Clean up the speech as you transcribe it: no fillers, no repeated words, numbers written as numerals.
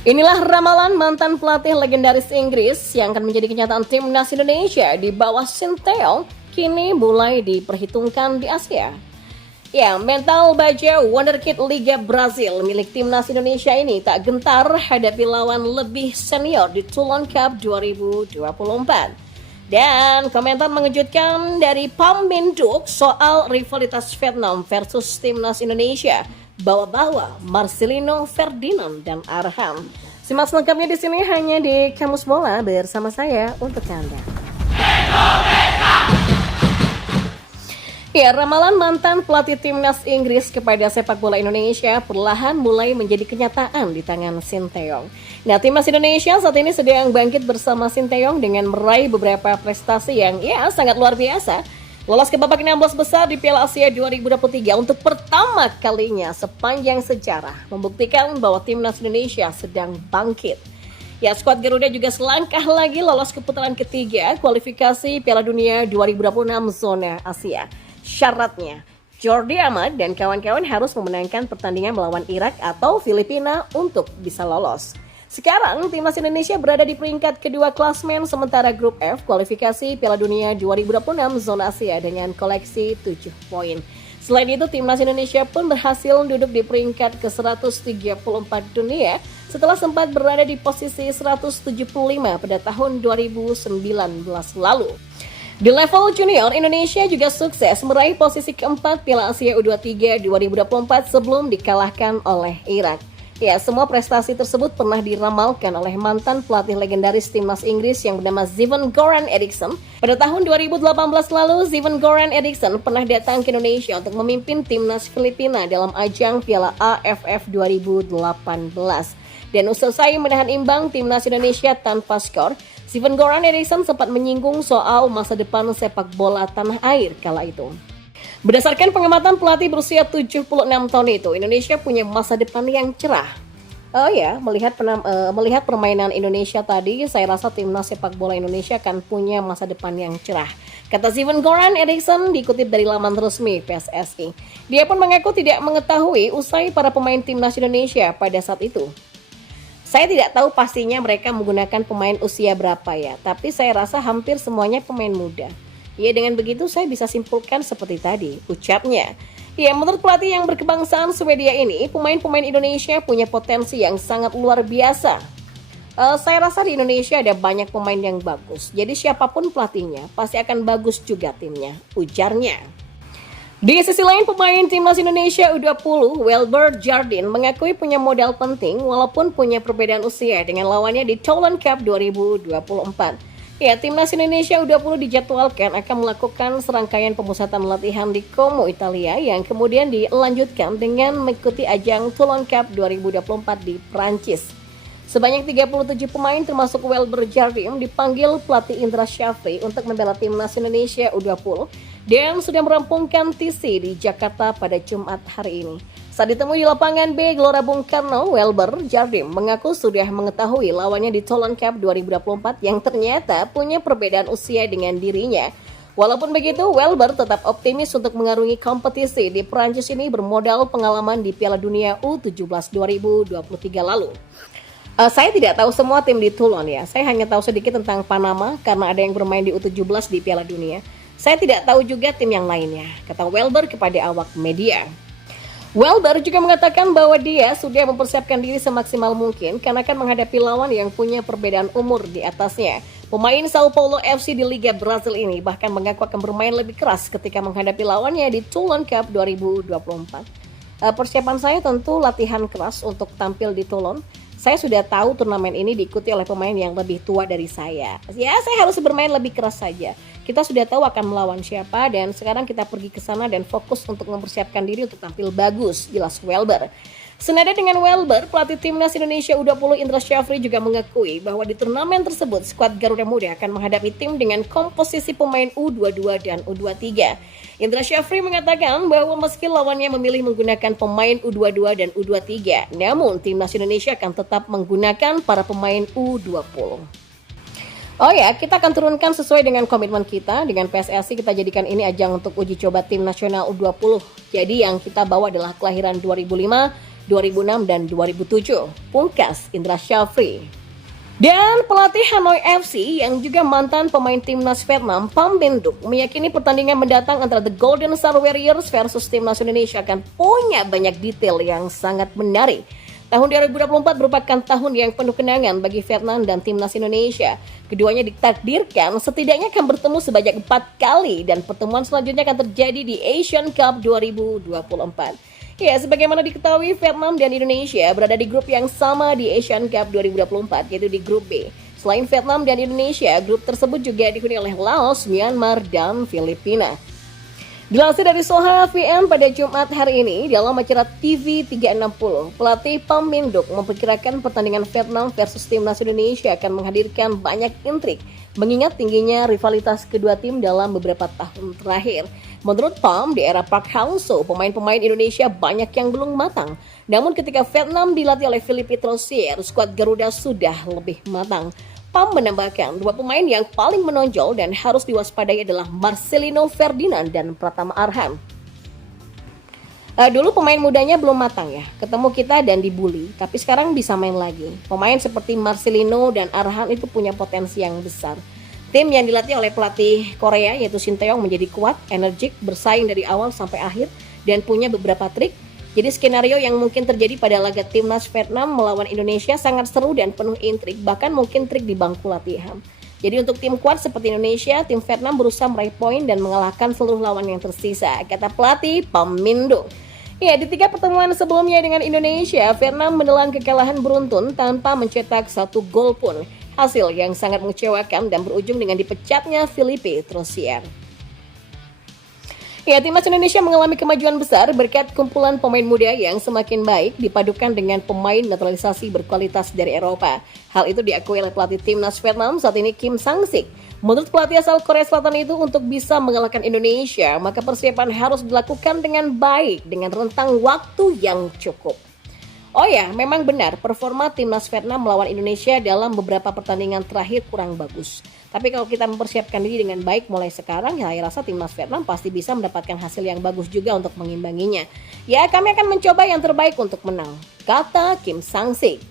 Inilah ramalan mantan pelatih legendaris Inggris yang akan menjadi kenyataan timnas Indonesia di bawah Sinteyong kini mulai diperhitungkan di Asia. Ya, mental baja wonderkid Liga Brazil milik timnas Indonesia ini tak gentar hadapi lawan lebih senior di Toulon Cup 2024. Dan komentar mengejutkan dari Pam Minduk soal rivalitas Vietnam versus timnas Indonesia, bawa-bawa Marcelino, Ferdinand, dan Arham. Simak selengkapnya di sini hanya di Kamus Bola bersama saya untuk Anda. Ya, ramalan mantan pelatih timnas Inggris kepada sepak bola Indonesia perlahan mulai menjadi kenyataan di tangan Sinteyong. Nah, timnas Indonesia saat ini sedang bangkit bersama Sinteyong dengan meraih beberapa prestasi yang sangat luar biasa. Lolos ke babak 16 besar di Piala Asia 2023 untuk pertama kalinya sepanjang sejarah, membuktikan bahwa timnas Indonesia sedang bangkit. Ya, skuad Garuda juga selangkah lagi lolos ke putaran ketiga kualifikasi Piala Dunia 2026 zona Asia. Syaratnya, Jordi Amat dan kawan-kawan harus memenangkan pertandingan melawan Irak atau Filipina untuk bisa lolos. Sekarang, timnas Indonesia berada di peringkat kedua klasmen sementara grup F kualifikasi Piala Dunia 2026 zona Asia dengan koleksi 7 poin. Selain itu, timnas Indonesia pun berhasil duduk di peringkat ke-134 dunia setelah sempat berada di posisi 175 pada tahun 2019 lalu. Di level junior, Indonesia juga sukses meraih posisi keempat Piala Asia U23 2024 sebelum dikalahkan oleh Irak. Ya, semua prestasi tersebut pernah diramalkan oleh mantan pelatih legendaris timnas Inggris yang bernama Sven-Göran Eriksson. Pada tahun 2018 lalu, Sven-Göran Eriksson pernah datang ke Indonesia untuk memimpin timnas Filipina dalam ajang Piala AFF 2018. Dan usai menahan imbang timnas Indonesia tanpa skor, Sven-Göran Eriksson sempat menyinggung soal masa depan sepak bola tanah air kala itu. Berdasarkan pengamatan pelatih berusia 76 tahun itu, Indonesia punya masa depan yang cerah. Melihat permainan Indonesia tadi, saya rasa timnas sepak bola Indonesia akan punya masa depan yang cerah. Kata Sven-Göran Eriksson dikutip dari laman resmi PSSI. Dia pun mengaku tidak mengetahui usai para pemain timnas Indonesia pada saat itu. Saya tidak tahu pastinya mereka menggunakan pemain usia berapa ya, tapi saya rasa hampir semuanya pemain muda. Ya, dengan begitu saya bisa simpulkan seperti tadi, ucapnya. Ya, menurut pelatih yang berkebangsaan Swedia ini, pemain-pemain Indonesia punya potensi yang sangat luar biasa. Saya rasa di Indonesia ada banyak pemain yang bagus, jadi siapapun pelatihnya pasti akan bagus juga timnya, ujarnya. Di sisi lain, pemain timnas Indonesia U20, Welber Jardine mengakui punya modal penting walaupun punya perbedaan usia dengan lawannya di Toulon Cup 2024. Ya, timnas Indonesia U20 dijadwalkan akan melakukan serangkaian pemusatan latihan di Como, Italia yang kemudian dilanjutkan dengan mengikuti ajang Toulon Cup 2024 di Prancis. Sebanyak 37 pemain termasuk Welber Jardine dipanggil pelatih Indra Syafri untuk membela timnas Indonesia U20 dan sudah merampungkan TC di Jakarta pada Jumat hari ini. Saat ditemui di lapangan B Gelora Bung Karno, Welber Jardine mengaku sudah mengetahui lawannya di Toulon Cup 2024 yang ternyata punya perbedaan usia dengan dirinya. Walaupun begitu, Welber tetap optimis untuk mengarungi kompetisi di Prancis ini bermodal pengalaman di Piala Dunia U17 2023 lalu. Saya tidak tahu semua tim di Toulon ya. Saya hanya tahu sedikit tentang Panama karena ada yang bermain di U17 di Piala Dunia. Saya tidak tahu juga tim yang lainnya, kata Welber kepada awak media. Welber juga mengatakan bahwa dia sudah mempersiapkan diri semaksimal mungkin karena akan menghadapi lawan yang punya perbedaan umur di atasnya. Pemain Sao Paulo FC di Liga Brazil ini bahkan mengaku akan bermain lebih keras ketika menghadapi lawannya di Toulon Cup 2024. Persiapan saya tentu latihan keras untuk tampil di Toulon. Saya sudah tahu turnamen ini diikuti oleh pemain yang lebih tua dari saya. Ya, saya harus bermain lebih keras saja. Kita sudah tahu akan melawan siapa dan sekarang kita pergi ke sana dan fokus untuk mempersiapkan diri untuk tampil bagus, jelas Welber. Senada dengan Welber, pelatih timnas Indonesia U20 Indra Syafri juga mengakui bahwa di turnamen tersebut skuad Garuda Muda akan menghadapi tim dengan komposisi pemain U22 dan U23. Indra Syafri mengatakan bahwa meski lawannya memilih menggunakan pemain U22 dan U23, namun timnas Indonesia akan tetap menggunakan para pemain U20. Oh ya, kita akan turunkan sesuai dengan komitmen kita. Dengan PSSI kita jadikan ini ajang untuk uji coba tim nasional U20. Jadi yang kita bawa adalah kelahiran 2005, 2006 dan 2007. Pungkas Indra Syafri. Dan pelatih Hanoi FC yang juga mantan pemain timnas Vietnam, Pham Minh Duc, meyakini pertandingan mendatang antara The Golden Star Warriors versus timnas Indonesia akan punya banyak detail yang sangat menarik. Tahun 2024 merupakan tahun yang penuh kenangan bagi Vietnam dan timnas Indonesia. Keduanya ditakdirkan setidaknya akan bertemu sebanyak 4 kali dan pertemuan selanjutnya akan terjadi di Asian Cup 2024. Ya, sebagaimana diketahui, Vietnam dan Indonesia berada di grup yang sama di Asian Cup 2024, yaitu di grup B. Selain Vietnam dan Indonesia, grup tersebut juga dihuni oleh Laos, Myanmar, dan Filipina. Dilansir dari Soha VM pada Jumat hari ini, dalam acara TV 360, pelatih Pham Minh Duc memperkirakan pertandingan Vietnam versus timnas Indonesia akan menghadirkan banyak intrik, mengingat tingginya rivalitas kedua tim dalam beberapa tahun terakhir. Menurut Pham, di era Park Hang-seo, pemain-pemain Indonesia banyak yang belum matang. Namun ketika Vietnam dilatih oleh Philippe Troussier, skuad Garuda sudah lebih matang. Pham menambahkan, dua pemain yang paling menonjol dan harus diwaspadai adalah Marcelino Ferdinand dan Pratama Arhan. Dulu pemain mudanya belum matang ya, ketemu kita dan dibully, tapi sekarang bisa main lagi. Pemain seperti Marcelino dan Arhan itu punya potensi yang besar. Tim yang dilatih oleh pelatih Korea yaitu Shin Tae-yong menjadi kuat, energik, bersaing dari awal sampai akhir, dan punya beberapa trik. Jadi skenario yang mungkin terjadi pada laga timnas Vietnam melawan Indonesia sangat seru dan penuh intrik, bahkan mungkin trik di bangku latihan. Jadi untuk tim kuat seperti Indonesia, tim Vietnam berusaha meraih poin dan mengalahkan seluruh lawan yang tersisa, kata pelatih Pham Minh Duc. Ya, di 3 pertemuan sebelumnya dengan Indonesia, Vietnam menelan kekalahan beruntun tanpa mencetak 1 gol pun. Hasil yang sangat mengecewakan dan berujung dengan dipecatnya Philippe Troussier. Ya, timnas Indonesia mengalami kemajuan besar berkat kumpulan pemain muda yang semakin baik dipadukan dengan pemain naturalisasi berkualitas dari Eropa. Hal itu diakui oleh pelatih timnas Vietnam saat ini Kim Sang-sik. Menurut pelatih asal Korea Selatan itu, untuk bisa mengalahkan Indonesia, maka persiapan harus dilakukan dengan baik dengan rentang waktu yang cukup. Oh ya, memang benar performa timnas Vietnam melawan Indonesia dalam beberapa pertandingan terakhir kurang bagus. Tapi kalau kita mempersiapkan diri dengan baik mulai sekarang, ya saya rasa timnas Vietnam pasti bisa mendapatkan hasil yang bagus juga untuk mengimbanginya. Ya, kami akan mencoba yang terbaik untuk menang, kata Kim Sang-sik.